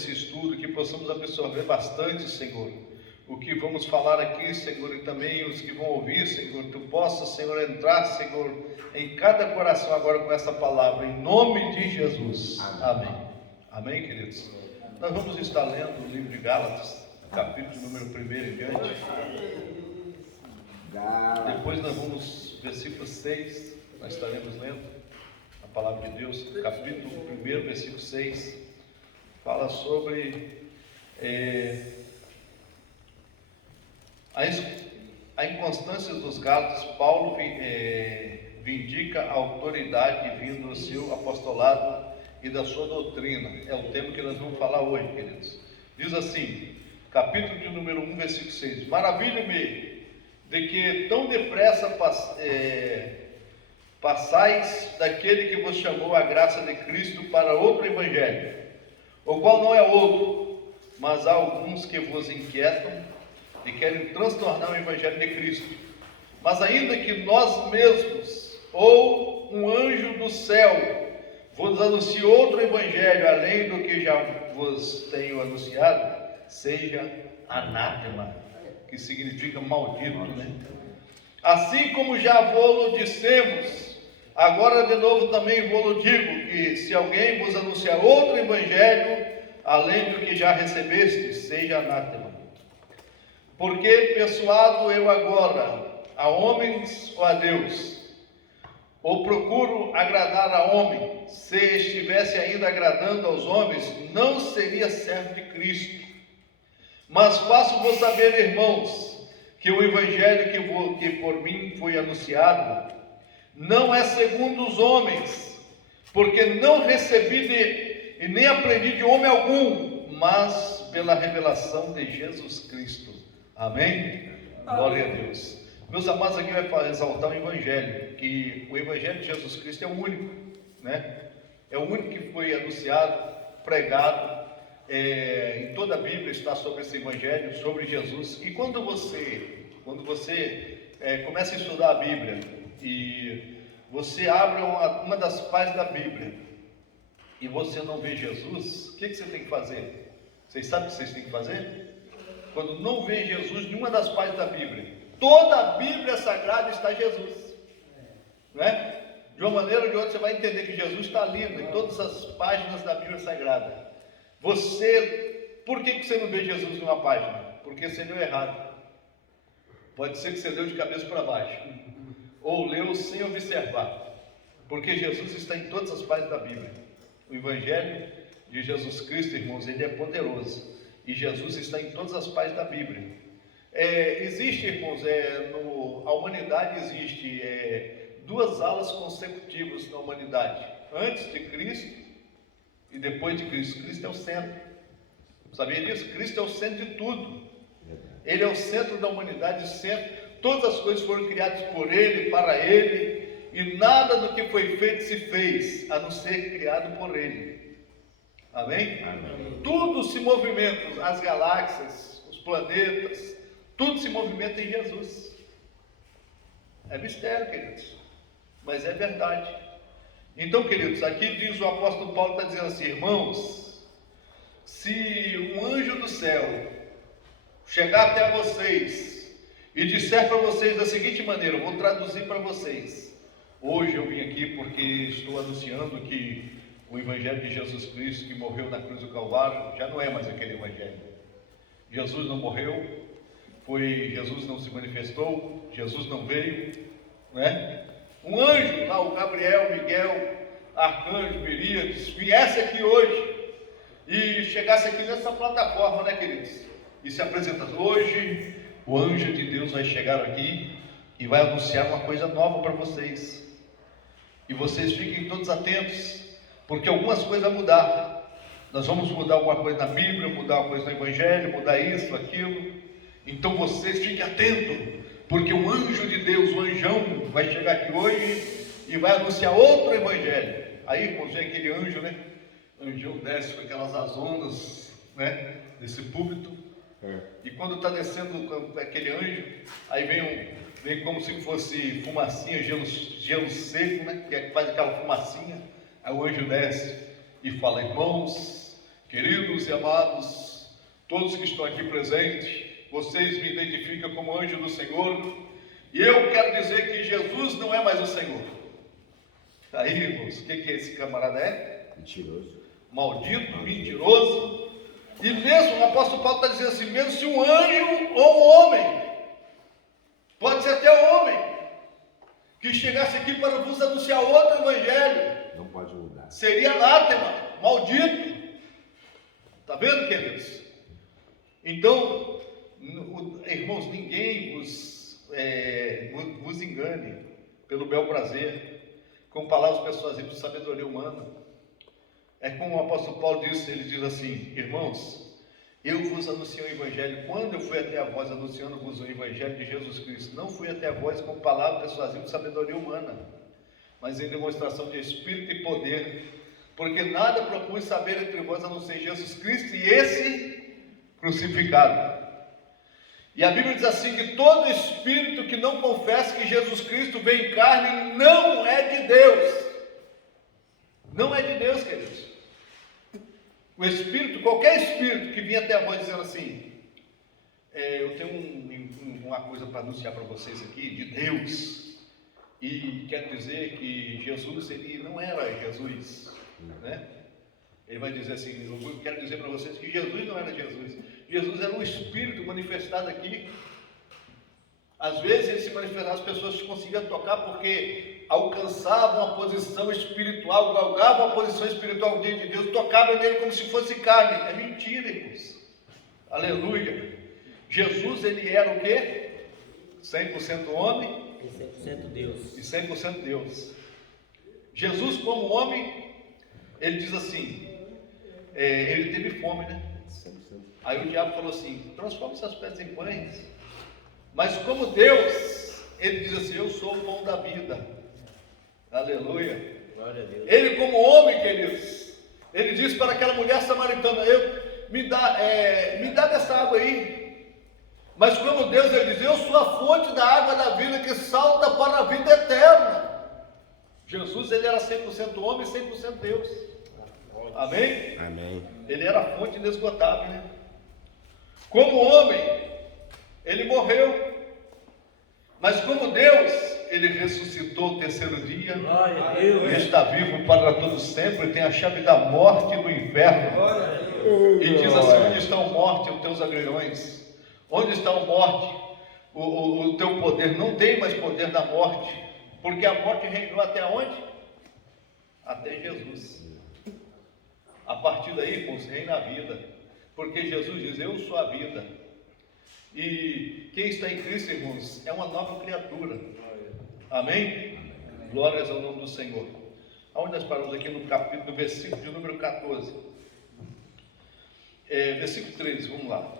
nesse estudo, que possamos absorver bastante, Senhor, o que vamos falar aqui, Senhor, e também os que vão ouvir, Senhor, Tu possas, Senhor, entrar, Senhor, em cada coração agora com essa palavra, em nome de Jesus. Amém. Amém, queridos? Nós vamos estar lendo o livro de Gálatas, capítulo número 1 em diante. Depois nós vamos, versículo 6, nós estaremos lendo a palavra de Deus, capítulo 1, versículo 6, fala sobre a inconstância dos Gálatas. Paulo vindica a autoridade vindo do seu apostolado e da sua doutrina. É o tema que nós vamos falar hoje, queridos. Diz assim, capítulo de número 1, versículo 6: Maravilho-me de que tão depressa passais daquele que vos chamou a graça de Cristo para outro evangelho, o qual não é outro, mas há alguns que vos inquietam e querem transtornar o evangelho de Cristo. Mas ainda que nós mesmos, ou um anjo do céu, vos anuncie outro evangelho, além do que já vos tenho anunciado, seja anátema, que significa maldito, né? Assim como já vos dissemos, agora de novo também vos digo, que se alguém vos anunciar outro evangelho, além do que já recebeste, seja anátema. Porque persuado eu agora a homens ou a Deus? Ou procuro agradar a homem? Se estivesse ainda agradando aos homens, não seria servo de Cristo. Mas faço-vos saber, irmãos, que o evangelho que por mim foi anunciado não é segundo os homens, porque não recebi e nem aprendi de homem algum, mas pela revelação de Jesus Cristo. Amém? Glória a Deus. Meus amados, aqui vai exaltar o evangelho, que o evangelho de Jesus Cristo é o único, né? É o único que foi anunciado, pregado. Em toda a Bíblia está sobre esse evangelho, sobre Jesus. E quando você começa a estudar a Bíblia e você abre uma das páginas da Bíblia e você não vê Jesus, o que você tem que fazer? Vocês sabem o que vocês têm que fazer? Quando não vê Jesus em uma das páginas da Bíblia, toda a Bíblia Sagrada está Jesus, né? De uma maneira ou de outra você vai entender que Jesus está ali em todas as páginas da Bíblia Sagrada. Por que você não vê Jesus em uma página? Porque você leu errado. Pode ser que você leu de cabeça para baixo, ou leu sem observar, porque Jesus está em todas as páginas da Bíblia. O Evangelho de Jesus Cristo, irmãos, ele é poderoso, e Jesus está em todas as páginas da Bíblia. Existe, irmãos, a humanidade existe duas alas consecutivas na humanidade: antes de Cristo e depois de Cristo. Cristo é o centro. Sabia disso? Cristo é o centro de tudo. Ele é o centro da humanidade, todas as coisas foram criadas por Ele, para Ele, e nada do que foi feito se fez, a não ser criado por Ele. Amém? Amém. Tudo se movimenta, as galáxias, os planetas, tudo se movimenta em Jesus. É mistério, queridos, mas é verdade. Então, queridos, aqui diz o apóstolo Paulo, está dizendo assim: irmãos, se um anjo do céu chegar até vocês e disser para vocês da seguinte maneira, eu vou traduzir para vocês. Hoje eu vim aqui porque estou anunciando que o evangelho de Jesus Cristo, que morreu na cruz do Calvário, já não é mais aquele evangelho. Jesus não morreu, Jesus não se manifestou, Jesus não veio, né? Um anjo lá, o Gabriel, Miguel, Arcanjo, Miríades, viesse aqui hoje e chegasse aqui nessa plataforma, né, queridos? E se apresentasse: hoje o anjo de Deus vai chegar aqui e vai anunciar uma coisa nova para vocês. E vocês fiquem todos atentos, porque algumas coisas vão mudar. Nós vamos mudar alguma coisa na Bíblia, mudar alguma coisa no Evangelho, mudar isso, aquilo. Então vocês fiquem atentos, porque o anjo de Deus, o anjão, vai chegar aqui hoje e vai anunciar outro evangelho. Aí, irmãos, vem aquele anjo, né? O anjão desce com aquelas azonas, né? Desse púlpito. E quando está descendo aquele anjo, aí vem como se fosse fumacinha, gelo seco, né? Que faz aquela fumacinha. Aí o anjo desce e fala: irmãos, Queridos e amados, todos que estão aqui presentes, vocês me identificam como anjo do Senhor, e eu quero dizer que Jesus não é mais o Senhor. Aí, irmãos, o que esse camarada é? Mentiroso. Maldito, mentiroso. E mesmo, o apóstolo Paulo está dizendo assim, mesmo se um anjo ou um homem, pode ser até um homem, que chegasse aqui para vos anunciar outro evangelho, Não pode mudar. seria anátema, maldito. Está vendo, queridos? Então, irmãos, ninguém vos engane pelo bel prazer, com palavras persuasivas de sabedoria humana. É como o apóstolo Paulo disse, ele diz assim, irmãos, eu vos anuncio o evangelho, quando eu fui até a vós anunciando-vos o evangelho de Jesus Cristo, não fui até a vós com palavras persuasivas de sabedoria humana, mas em demonstração de espírito e poder, porque nada propus saber entre vós a não ser Jesus Cristo e esse crucificado. E a Bíblia diz assim, que todo espírito que não confessa que Jesus Cristo veio em carne, não é de Deus. Não é de Deus, queridos. O espírito, qualquer espírito que vinha até a vós dizendo assim, eu tenho uma coisa para anunciar para vocês aqui, de Deus, e quer dizer que Jesus, ele não era Jesus, né? Ele vai dizer assim, eu quero dizer para vocês que Jesus não era Jesus. Jesus era um espírito manifestado aqui. Às vezes ele se manifestava, as pessoas conseguiam tocar porque alcançavam a posição espiritual, galgavam a posição espiritual diante de Deus, tocavam nele como se fosse carne. É mentira, irmãos. Aleluia. Jesus, ele era o quê? 100% homem E 100% Deus. e 100% Deus. Jesus, como homem, ele diz assim, ele teve fome, né? 100%. Aí o diabo falou assim, transforma essas pedras em pães. Mas como Deus, ele diz assim, eu sou o pão da vida. Aleluia. Glória a Deus. Ele como homem, queridos, ele disse para aquela mulher samaritana, me dá dessa água aí. Mas como Deus, ele diz, eu sou a fonte da água da vida que salta para a vida eterna. Jesus, ele era 100% homem e 100% Deus. Amém? Amém. Ele era a fonte inesgotável, né? Como homem, ele morreu. Mas como Deus, ele ressuscitou o terceiro dia. Glória a Deus. E está vivo para todos sempre. Tem a chave da morte e do inferno. Glória a Deus. E diz assim, onde está o morte, os teus agrilhões? Onde está o morte, o teu poder? Não tem mais poder da morte. Porque a morte reinou até onde? Até Jesus. A partir daí, irmãos, reina a vida. Porque Jesus diz, eu sou a vida. E quem está em Cristo, irmãos, é uma nova criatura. Amém? Glórias ao nome do Senhor. Aonde nós paramos aqui no versículo de número 14. Versículo 13, vamos lá.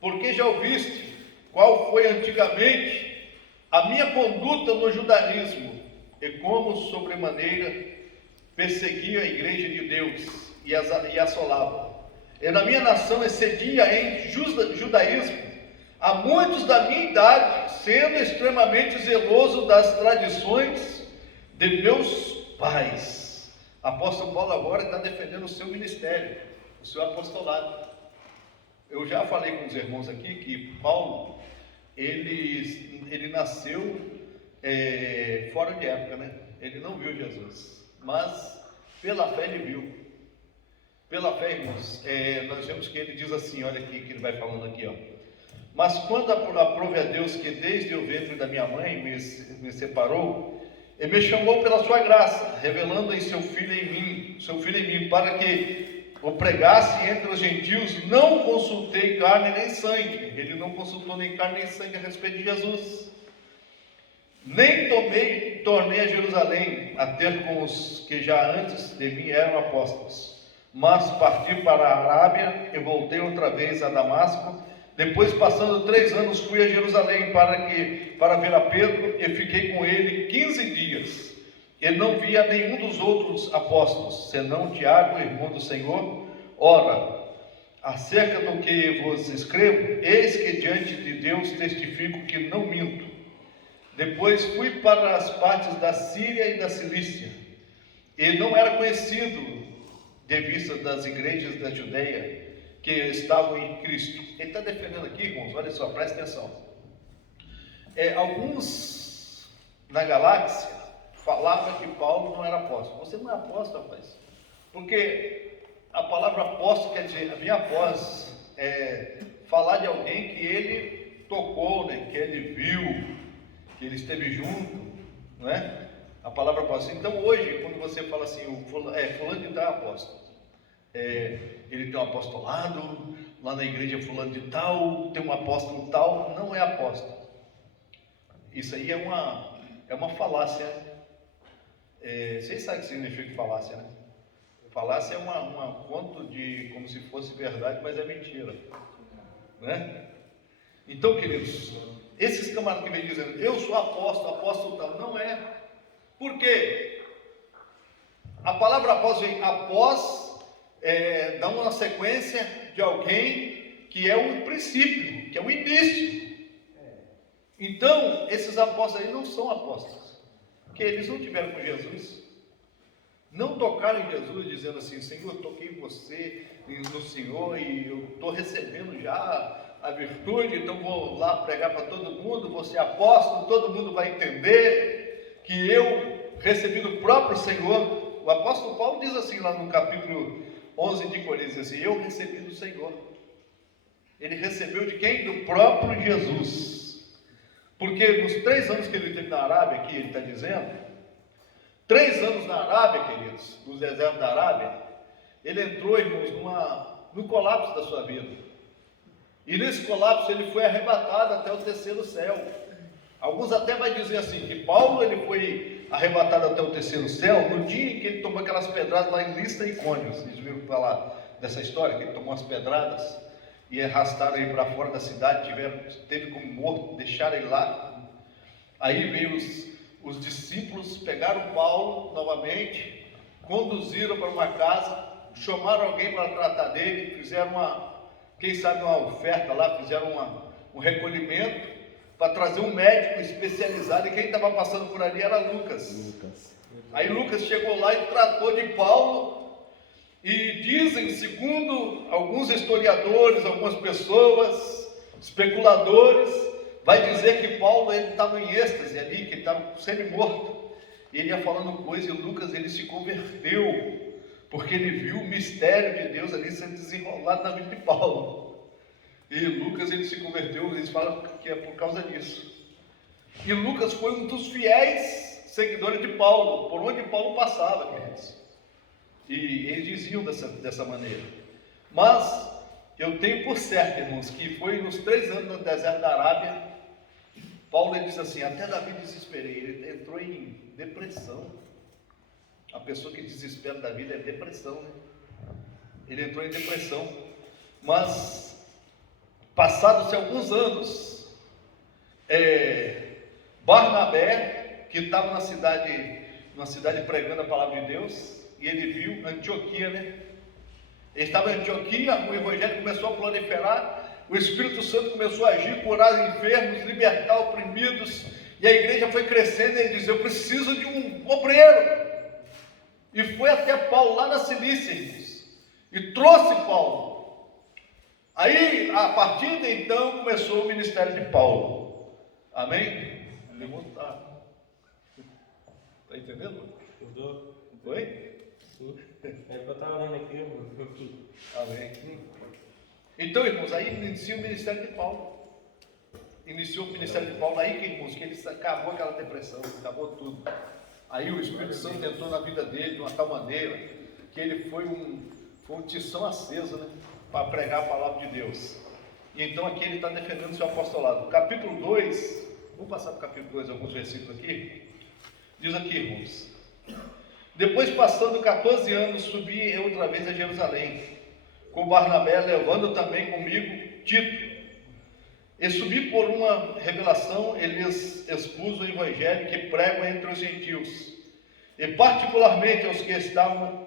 Porque já ouviste qual foi antigamente a minha conduta no judaísmo, e como sobremaneira perseguia a igreja de Deus e assolava. E na minha nação excedia em judaísmo a muitos da minha idade, sendo extremamente zeloso das tradições de meus pais. Apóstolo Paulo agora está defendendo o seu ministério, o seu apostolado. Eu já falei com os irmãos aqui que Paulo, ele nasceu fora de época, né? Ele não viu Jesus, mas pela fé ele viu. Pela fé, irmãos, nós vemos que ele diz assim, olha aqui, que ele vai falando aqui, ó. Mas quando aprove a Deus que desde o ventre da minha mãe me separou, e me chamou pela sua graça, revelando em seu filho em mim, para que o pregasse entre os gentios, não consultei carne nem sangue. Ele não consultou nem carne nem sangue a respeito de Jesus. Nem tornei a Jerusalém a ter com os que já antes de mim eram apóstolos, mas parti para a Arábia e voltei outra vez a Damasco. Depois, passando 3 anos, fui a Jerusalém para ver a Pedro, e fiquei com ele 15 dias. E não via nenhum dos outros apóstolos, senão Tiago, irmão do Senhor. Ora, acerca do que vos escrevo, eis que diante de Deus testifico que não minto. Depois fui para as partes da Síria e da Cilícia, e não era conhecido de vista das igrejas da Judeia que estavam em Cristo. Ele está defendendo aqui, irmãos, olha só, presta atenção. Alguns na galáxia falavam que Paulo não era apóstolo. Você não é apóstolo, rapaz, porque a palavra apóstolo quer dizer, vir após, falar de alguém que ele tocou, né, que ele viu, que ele esteve junto, não é? A palavra apóstolo. Então hoje, quando você fala assim, fulano de tal é apóstolo, ele tem um apostolado, lá na igreja fulano de tal, tem um apóstolo tal, não é apóstolo. Isso aí é uma falácia. Vocês sabem o que significa falácia, né? Falácia é uma conto de como se fosse verdade, mas é mentira, né? Então, queridos, esses camaradas que vêm dizendo, eu sou apóstolo tal, não é. Por quê? A palavra apóstolo vem após, dá uma sequência de alguém que é o princípio, que é o início. Então, esses apóstolos aí não são apóstolos, porque eles não tiveram com Jesus, não tocaram em Jesus dizendo assim, Senhor, eu toquei em você, no Senhor, e eu estou recebendo já a virtude, então vou lá pregar para todo mundo, vou ser apóstolo, todo mundo vai entender que eu recebi do próprio Senhor. O apóstolo Paulo diz assim lá no capítulo 11 de Coríntios, assim, eu recebi do Senhor. Ele recebeu de quem? Do próprio Jesus. Porque nos 3 anos que ele teve na Arábia, aqui ele está dizendo, 3 anos na Arábia, queridos, no deserto da Arábia, ele entrou, irmãos, no colapso da sua vida. E nesse colapso ele foi arrebatado até o 3º céu. Alguns até vai dizer assim, que Paulo ele foi arrebatado até o 3º céu no dia em que ele tomou aquelas pedradas lá em Listra e Icônio. Vocês viram falar dessa história, que ele tomou as pedradas e arrastaram ele para fora da cidade, teve como morto, deixaram ele lá. Aí veio os discípulos, pegaram Paulo novamente, conduziram para uma casa, chamaram alguém para tratar dele, fizeram quem sabe uma oferta lá, fizeram um recolhimento para trazer um médico especializado, e quem estava passando por ali era Lucas. Aí Lucas chegou lá e tratou de Paulo. E dizem, segundo alguns historiadores, algumas pessoas, especuladores, vai dizer que Paulo ele estava em êxtase ali, que ele estava semi-morto. Ele ia falando coisa e o Lucas ele se converteu, porque ele viu o mistério de Deus ali sendo desenrolado na vida de Paulo. E Lucas ele se converteu, eles falam que é por causa disso. E Lucas foi um dos fiéis seguidores de Paulo, por onde Paulo passava, queridos. E eles diziam dessa maneira. Mas eu tenho por certo, irmãos, que foi nos 3 anos no deserto da Arábia, Paulo ele diz assim, até Davi desesperei, ele entrou em depressão. A pessoa que desespera da vida é depressão, né? Ele entrou em depressão. Mas passados alguns anos, Barnabé, que estava na cidade pregando a palavra de Deus, e ele viu Antioquia, né? Ele estava em Antioquia, o evangelho começou a proliferar, o Espírito Santo começou a agir, curar enfermos, libertar oprimidos, e a igreja foi crescendo, e ele disse, eu preciso de um obreiro. E foi até Paulo, lá na Cilícia, e trouxe Paulo. Aí, a partir de então, começou o ministério de Paulo. Amém? Está entendendo? Oi? É que eu estava lendo aqui. Amém. Então, irmãos, aí inicia o ministério de Paulo. Iniciou o ministério de Paulo aí, irmãos, que ele acabou aquela depressão, acabou tudo. Aí o Espírito Santo entrou na vida dele de uma tal maneira que ele foi um tição aceso, né, para pregar a palavra de Deus. E então aqui ele está defendendo o seu apostolado. Capítulo 2, vamos passar para o capítulo 2, alguns versículos aqui. Diz aqui, irmãos: depois, passando 14 anos, subi eu outra vez a Jerusalém, com Barnabé, levando também comigo Tito. E subi por uma revelação, eles expus o evangelho que prego entre os gentios, e particularmente aos que estavam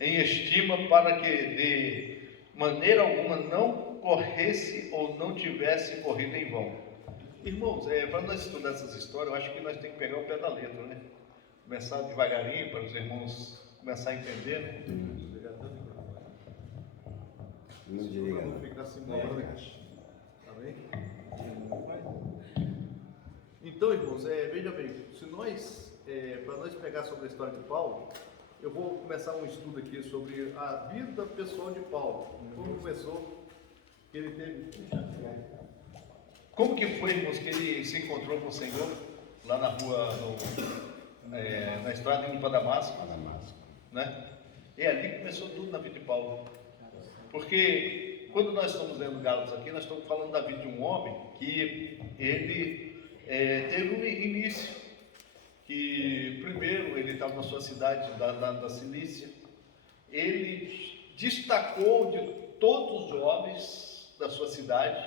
em estima, para que de maneira alguma não corresse ou não tivesse corrido em vão. Irmãos, para nós estudar essas histórias, eu acho que nós temos que pegar o pé da letra, né? Começar devagarinho, para os irmãos começar a entender, né? Não diga Não não. ficar assim molhando. Amém? Então, irmãos, veja bem, se nós, para nós pegar sobre a história de Paulo, eu vou começar um estudo aqui sobre a vida pessoal de Paulo. Como começou, que ele teve. Como que foi, irmãos, que ele se encontrou com o Senhor lá na rua, na estrada indo para Damasco, né? E ali que começou tudo na vida de Paulo. Porque quando nós estamos lendo Gálatas aqui, nós estamos falando da vida de um homem que ele teve um início, que primeiro ele estava na sua cidade da Cilícia, ele destacou de todos os jovens da sua cidade,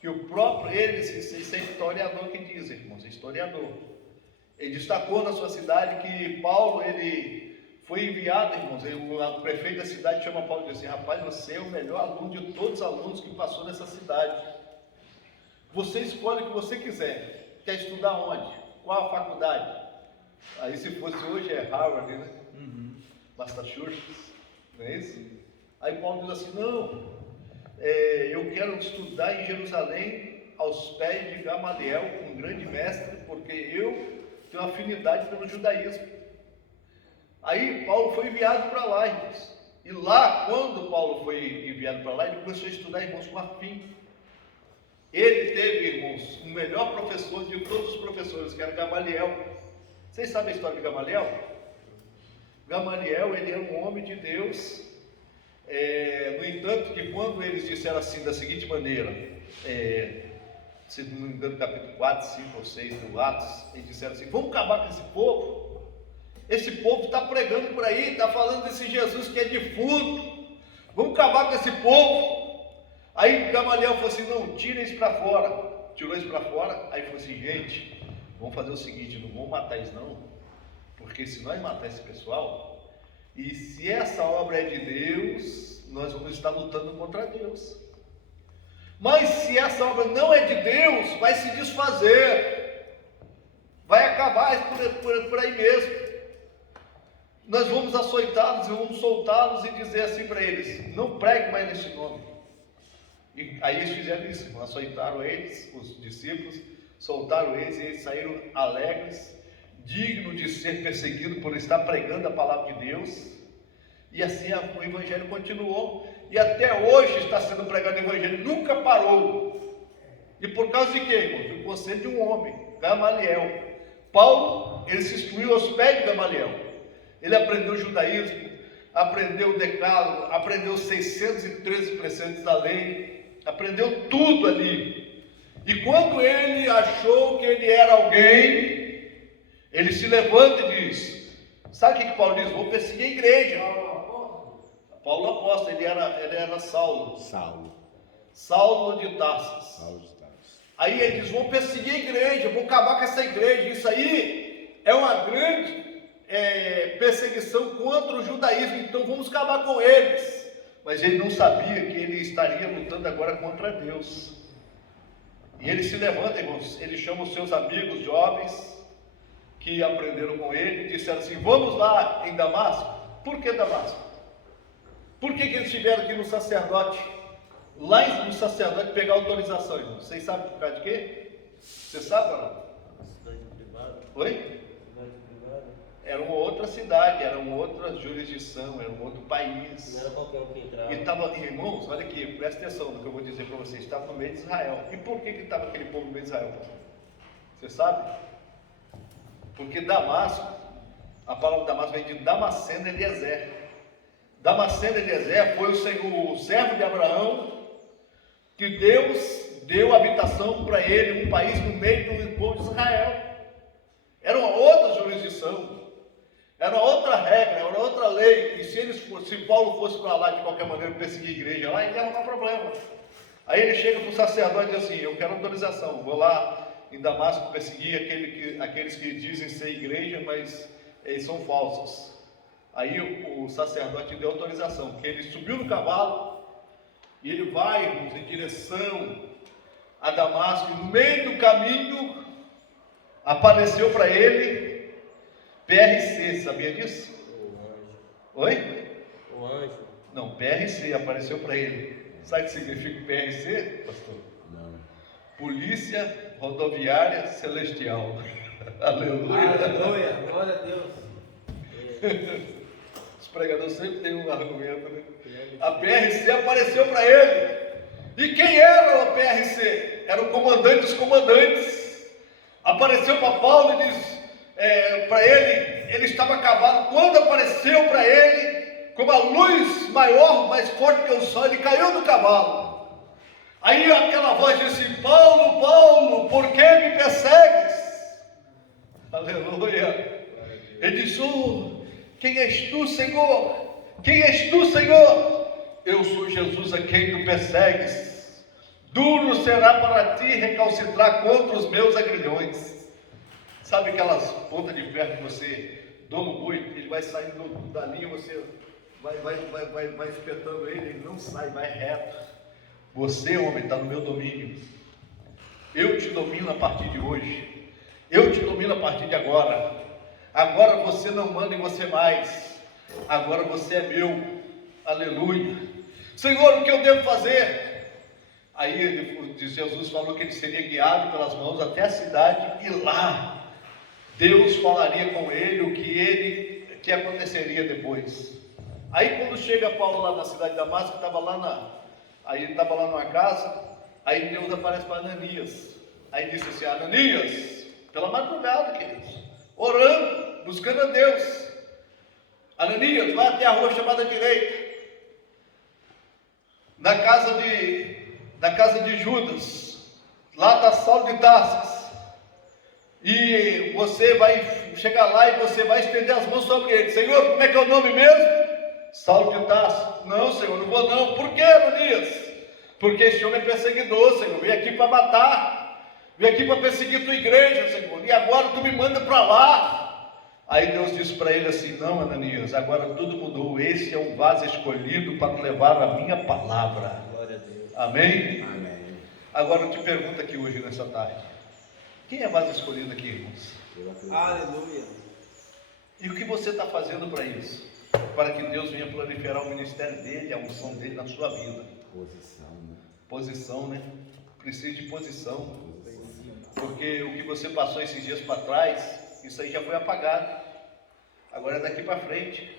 que o próprio ele, isso é historiador que diz, irmãos, é historiador. Ele destacou na sua cidade que Paulo, ele foi enviado, irmãos, o prefeito da cidade chama Paulo e diz assim: rapaz, você é o melhor aluno de todos os alunos que passou nessa cidade. Você escolhe o que você quiser. Quer estudar onde? Qual a faculdade? Aí se fosse hoje é Harvard, né? Massachusetts, não é isso? Aí Paulo diz assim: não, eu quero estudar em Jerusalém aos pés de Gamaliel, um grande mestre, porque eu tenho afinidade pelo judaísmo. Aí Paulo foi enviado para lá, irmãos. E lá, quando Paulo foi enviado para lá, ele começou a estudar, irmãos, com afinco. Ele teve, irmãos, o melhor professor de todos os professores, que era Gamaliel. Vocês sabem a história de Gamaliel? Gamaliel, ele era um homem de Deus. No entanto, que quando eles disseram assim, da seguinte maneira, se não me engano, capítulo 4, 5 ou 6 do Atos, eles disseram assim: vamos acabar com esse povo. Esse povo está pregando por aí, está falando desse Jesus que é defunto. Vamos acabar com esse povo. Aí Gamaliel falou assim: não, tira isso para fora. Tirou isso para fora. Aí falou assim: gente, vamos fazer o seguinte, não vamos matar isso não, porque se nós matar esse pessoal, e se essa obra é de Deus, nós vamos estar lutando contra Deus. Mas se essa obra não é de Deus, vai se desfazer, vai acabar por aí mesmo. Nós vamos açoitá-los e vamos soltá-los e dizer assim para eles: não pregue mais nesse nome. E aí eles fizeram isso, açoitaram eles, os discípulos, soltaram eles, e eles saíram alegres, dignos de ser perseguidos por estar pregando a palavra de Deus. E assim o evangelho continuou, e até hoje está sendo pregado o evangelho, nunca parou. E por causa de quê, irmão? Do conselho de um homem, Gamaliel. Paulo, ele se instruiu aos pés de Gamaliel. Ele aprendeu o judaísmo, aprendeu o decálogo, aprendeu os 613 preceitos da lei, aprendeu tudo ali. E quando ele achou que ele era alguém, ele se levanta e diz: sabe o que Paulo diz? Vou perseguir a igreja. Paulo apóstolo, ele era Saulo de Tarso. Aí ele diz: vou perseguir a igreja, vou acabar com essa igreja. Isso aí é uma grande perseguição contra o judaísmo, então vamos acabar com eles. Mas ele não sabia que ele estaria lutando agora contra Deus. E ele se levanta, irmãos, ele chama os seus amigos jovens que aprenderam com ele e disseram assim: vamos lá em Damasco. Por que Damasco? Por que eles tiveram que ir no sacerdote, lá no sacerdote, pegar autorização, irmãos? Vocês sabem por causa de quê? Você sabe ou não? Cidade privada. Oi? Cidade privada. Era uma outra cidade, era uma outra jurisdição, era um outro país. Não era qualquer um que entrava. E estava, irmãos, olha aqui, presta atenção no que eu vou dizer para vocês. Estava no meio de Israel. E por que estava aquele povo no meio de Israel? Você sabe? Porque Damasco, a palavra Damasco vem de Damasceno Eliezer. Damasceno Eliezer foi o servo de Abraão, que Deus deu habitação para ele, um país no meio do povo de Israel. Era uma outra jurisdição, era outra regra, era outra lei. E se Paulo fosse para lá de qualquer maneira perseguir a igreja lá, ele ia arrumar problema. Aí ele chega para o sacerdote e diz assim: eu quero autorização, vou lá em Damasco perseguir aqueles que dizem ser igreja, mas eles são falsos. Aí o sacerdote deu autorização, porque ele subiu no cavalo e ele vai, irmãos, em direção a Damasco. E no meio do caminho apareceu para ele PRC, sabia disso? O anjo. Oi? O anjo. Não, PRC apareceu para ele. Sabe o que significa PRC, pastor? Não. Polícia Rodoviária Celestial. Aleluia. Aleluia. Glória a Deus. Os pregadores sempre têm um argumento, né? A PRC apareceu para ele. E quem era o PRC? Era o comandante dos comandantes. Apareceu para Paulo e disse para ele estava cavado. Quando apareceu para ele, como a luz maior, mais forte que o sol, ele caiu do cavalo. Aí aquela voz disse: Paulo, Paulo, por que me persegues? Aleluia. Ele disse: quem és tu, Senhor? Quem és tu, Senhor? Eu sou Jesus a quem tu persegues. Duro será para ti recalcitrar contra os meus agrilhões. Sabe aquelas pontas de ferro que você doma o boi, ele vai saindo da linha, você vai espetando ele não sai, vai reto. Você, homem, está no meu domínio. Eu te domino a partir de hoje. Eu te domino a partir de agora. Agora você não manda em você mais. Agora você é meu. Aleluia. Senhor, o que eu devo fazer? Aí Jesus falou que ele seria guiado pelas mãos até a cidade, e lá Deus falaria com ele o que aconteceria depois. Aí quando chega Paulo lá na cidade de Damasco, estava lá numa casa, aí Deus aparece para Ananias. Aí disse assim: Ananias, pela madrugada, queridos, orando, buscando a Deus. Ananias, vai até a rua chamada direita, na casa de Judas, lá está Saulo de Tarso. E você vai chegar lá e você vai estender as mãos sobre ele. Senhor, como é que é o nome mesmo? Saulo de Tarso. Não, Senhor, não vou não. Por que, Ananias? Porque esse homem é perseguidor, Senhor. Vem aqui para matar. Vem aqui para perseguir tua igreja, Senhor. E agora tu me manda para lá. Aí Deus disse para ele assim: não, Ananias, agora tudo mudou. Esse é um vaso escolhido para levar a minha palavra. Glória a Deus. Amém? Amém. Agora eu te pergunto aqui hoje, nessa tarde: quem é vaso escolhido aqui, irmãos? Aleluia. E o que você está fazendo para isso? Para que Deus venha proliferar o ministério dele, a unção dele na sua vida. Posição, né? Posição, né? Precisa de posição. Porque o que você passou esses dias para trás, isso aí já foi apagado. Agora é daqui para frente.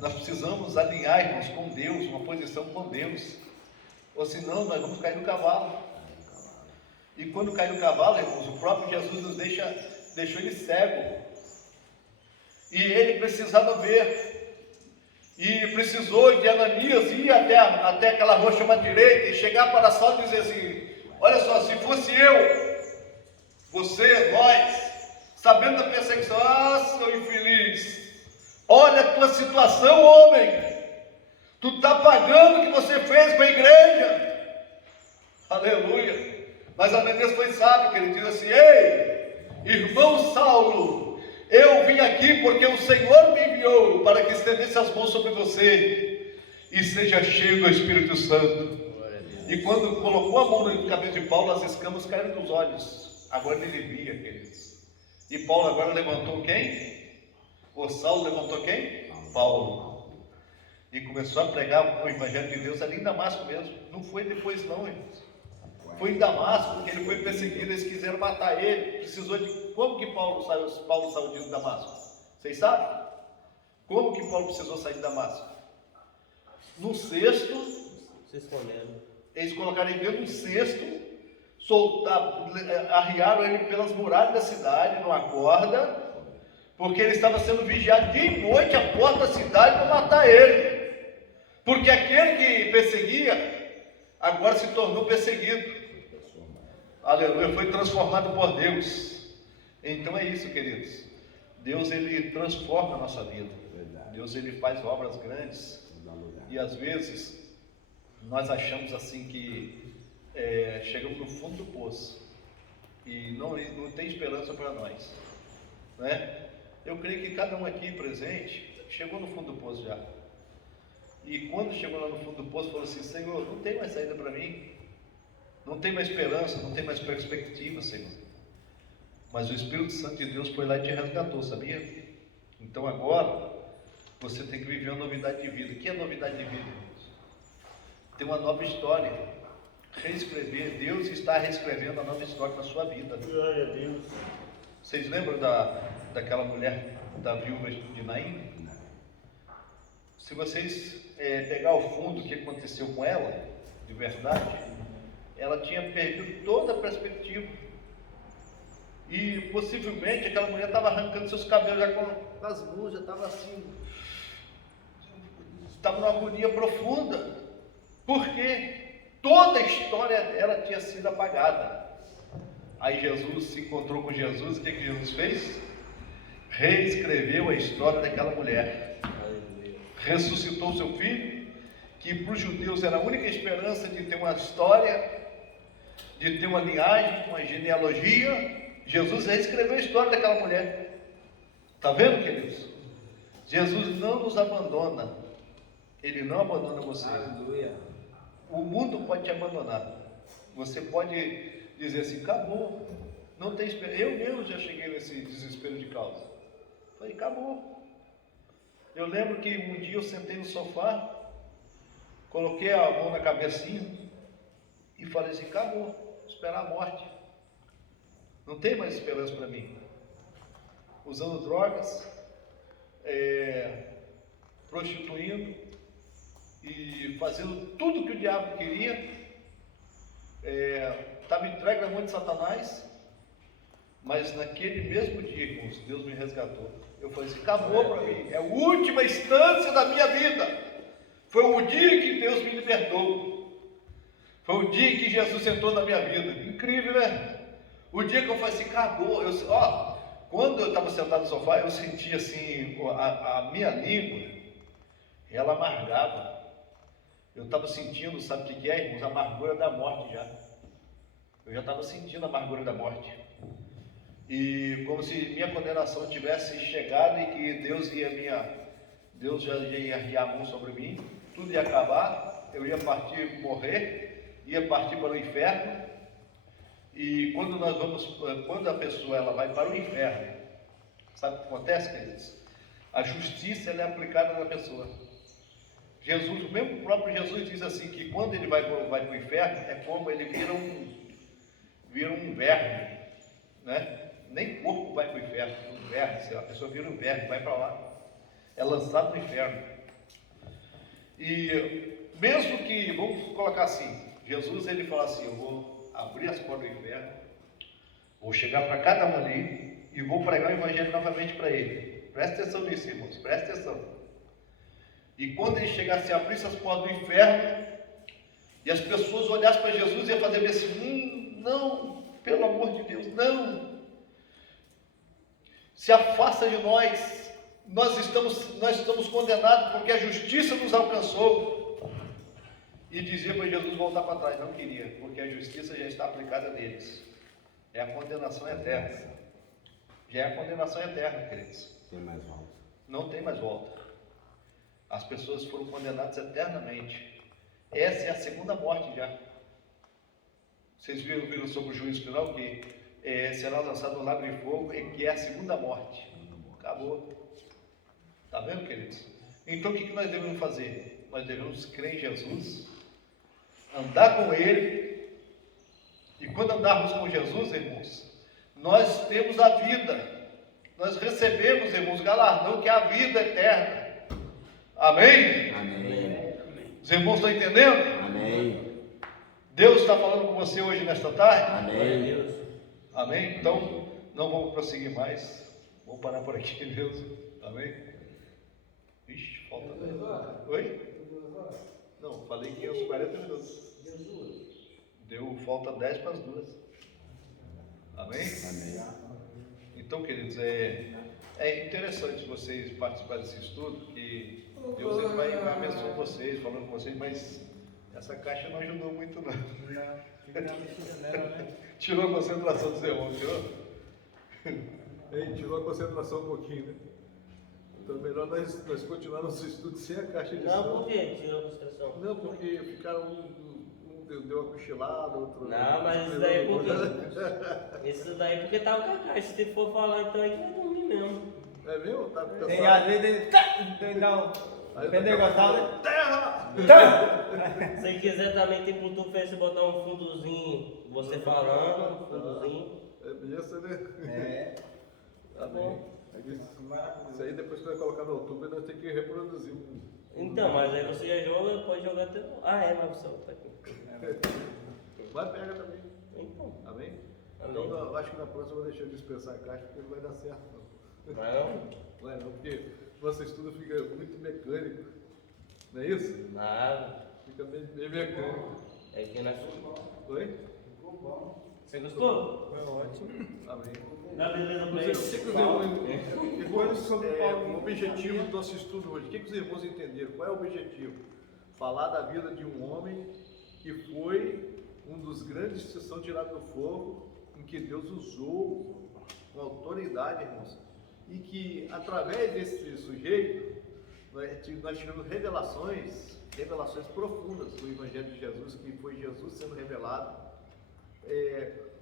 Nós precisamos alinhar, irmãos, com Deus, uma posição com Deus. Ou senão nós vamos cair no cavalo. E quando cai no cavalo, irmãos, o próprio Jesus nos deixou ele cego. E ele precisava ver. E precisou de Ananias ir até aquela rua chamada direita e chegar para Saulo e dizer assim: olha só, se fosse eu, você, nós, sabendo da perseguição, seu infeliz, olha a tua situação, homem. Tu está pagando o que você fez com a igreja. Aleluia. Mas Ananias foi sábio, que ele diz assim: ei, irmão Saulo, eu vim aqui porque o Senhor me enviou para que estendesse as mãos sobre você e seja cheio do Espírito Santo. E quando colocou a mão no cabelo de Paulo, as escamas caíram dos olhos. Agora ele via, queridos. E Paulo agora levantou quem? O Saulo levantou quem? Paulo. E começou a pregar o Evangelho de Deus ali em Damasco mesmo. Não foi depois não, irmãos. Foi em Damasco, porque ele foi perseguido, eles quiseram matar ele. Precisou de... Como que Paulo saiu de Damasco? Vocês sabem? Como que Paulo precisou sair de Damasco? Num cesto. Se escondendo. Eles colocaram ele dentro de um cesto, arriaram ele pelas muralhas da cidade, numa corda, porque ele estava sendo vigiado dia e noite à porta da cidade para matar ele. Porque aquele que perseguia, agora se tornou perseguido. Aleluia, foi transformado por Deus. Então é isso, queridos. Deus, ele transforma a nossa vida. Deus, ele faz obras grandes. E às vezes nós achamos assim que chegamos no fundo do poço e não tem esperança para nós, né? Eu creio que cada um aqui presente chegou no fundo do poço já. E quando chegou lá no fundo do poço, falou assim: Senhor, não tem mais saída para mim. Não tem mais esperança, não tem mais perspectiva, Senhor. Mas o Espírito Santo de Deus foi lá e te resgatou, sabia? Então agora você tem que viver uma novidade de vida. O que é novidade de vida, irmãos? tem uma nova história. Reescrever, Deus está reescrevendo a nova história na sua vida. Glória a Deus. Vocês lembram daquela mulher, da viúva de Naim? Se vocês pegar o fundo, o que aconteceu com ela, de verdade, ela tinha perdido toda a perspectiva. E possivelmente aquela mulher estava arrancando seus cabelos já com as mãos, já estava assim, estava numa agonia profunda, porque toda a história dela tinha sido apagada. Aí Jesus se encontrou com Jesus, o que Jesus fez? Reescreveu a história daquela mulher. Ressuscitou seu filho, que para os judeus era a única esperança de ter uma história, de ter uma linhagem, uma genealogia. Jesus reescreveu a história daquela mulher. Está vendo, queridos? Jesus não nos abandona. Ele não abandona você. Aleluia. O mundo pode te abandonar. Você pode dizer assim, acabou, não tem esperança. Eu mesmo já cheguei nesse desespero de causa. Falei, acabou. Eu lembro que um dia eu sentei no sofá, coloquei a mão na cabecinha e falei assim, acabou, vou esperar a morte. Não tem mais esperança para mim. Usando drogas, prostituindo e fazendo tudo que o diabo queria. Estava entregue na mão de Satanás, mas naquele mesmo dia, irmãos, Deus me resgatou. Eu falei assim, acabou para mim, é a última instância da minha vida. Foi o dia que Deus me libertou. Foi o dia que Jesus entrou na minha vida. Incrível, né? O dia que eu falei assim, acabou. Quando eu estava sentado no sofá, eu sentia assim, a minha língua, ela amargava. Eu estava sentindo, sabe o que é, irmãos? A amargura da morte já. Eu já estava sentindo a amargura da morte. E como se minha condenação tivesse chegado e que Deus já ia arriar a mão sobre mim, tudo ia acabar, eu ia partir, morrer, ia partir para o inferno. E quando a pessoa ela vai para o inferno, sabe o que acontece, queridos? A justiça ela é aplicada na pessoa. Jesus, o mesmo próprio Jesus diz assim, que quando ele vai para o inferno, é como ele vira um verme, né? Nem corpo vai para o inferno, um verme, a pessoa vira um verme, vai para lá, é lançado no inferno. E mesmo que, vamos colocar assim, Jesus ele fala assim, eu vou abrir as portas do inferno, vou chegar para cada um ali e vou pregar o evangelho novamente para ele. Presta atenção nisso, irmãos, presta atenção. E quando ele chegasse a abrir as portas do inferno, e as pessoas olhassem para Jesus e iam fazer assim, não, pelo amor de Deus, não. Se afasta de nós, nós estamos condenados porque a justiça nos alcançou. E dizia para Jesus voltar para trás, não queria, porque a justiça já está aplicada neles. É a condenação eterna. Já é a condenação eterna, queridos. Tem mais volta. Não tem mais volta. As pessoas foram condenadas eternamente. Essa é a segunda morte já. Vocês viram sobre o juízo final que será lançado no lago de fogo, que é a segunda morte. Acabou. Está vendo, queridos? Então o que nós devemos fazer? Nós devemos crer em Jesus, andar com Ele, e quando andarmos com Jesus, irmãos, nós temos a vida, nós recebemos, irmãos, galardão que é a vida eterna. Amém? Amém. Os irmãos estão entendendo? Amém. Deus está falando com você hoje nesta tarde? Amém. Amém? Então, não vamos prosseguir mais. Vamos parar por aqui mesmo. Amém? Ixi, falta 10. Oi? Não, falei que é uns 40 minutos. Falta 10 para as 2. Amém? Amém. Então, queridos, é interessante vocês participarem desse estudo, que Deus ele vai abençoar vocês, falando com vocês, mas essa caixa não ajudou muito não. Tirou a concentração dos irmãos, tirou? Tirou a concentração um pouquinho, né? Então melhor nós continuarmos o estudo sem a caixa de som. Não, por que tirou a concentração? Não, porque ficaram deu uma cochilada, outro... Não, mas isso daí porque... Isso daí porque tava com a caixa. Se for falar então aí que vai dormir mesmo. É mesmo? Tá cansado? Tem às vezes ele. Então, Aí entendeu? tá Gostava? terra! Se quiser também tem pro YouTube, você botar um fundozinho, você falando, um fundozinho. É besta, né? É. Tá bom. Isso aí depois que vai colocar no YouTube, nós temos que reproduzir. Então, mas aí você já joga, pode jogar até. Ah, é, mas você tá aqui. Vai, pega também. Então, Amém? Amém. Então eu acho que na próxima eu vou deixar de dispensar a caixa porque não vai dar certo não. vai não? Não é não, porque nosso estudo fica muito mecânico. Não é isso? Nada. Fica meio mecânico. É que nós. Oi? Você gostou? Foi ótimo. Amém. Dá beleza pra O ele. que os irmãos, o objetivo do nosso estudo hoje, o que os irmãos entenderam? Qual é o objetivo? Falar da vida de um homem que foi um dos grandes que são tirados do fogo, em que Deus usou com autoridade, irmãos, e que através desse sujeito nós tivemos revelações profundas do Evangelho de Jesus, que foi Jesus sendo revelado.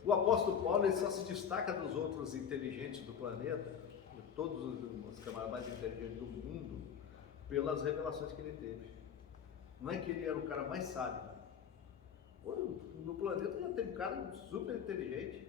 O apóstolo Paulo ele só se destaca dos outros inteligentes do planeta, de todos os camaradas mais inteligentes do mundo, pelas revelações que ele teve. Não é que ele era o cara mais sábio. No planeta já tem um cara super inteligente,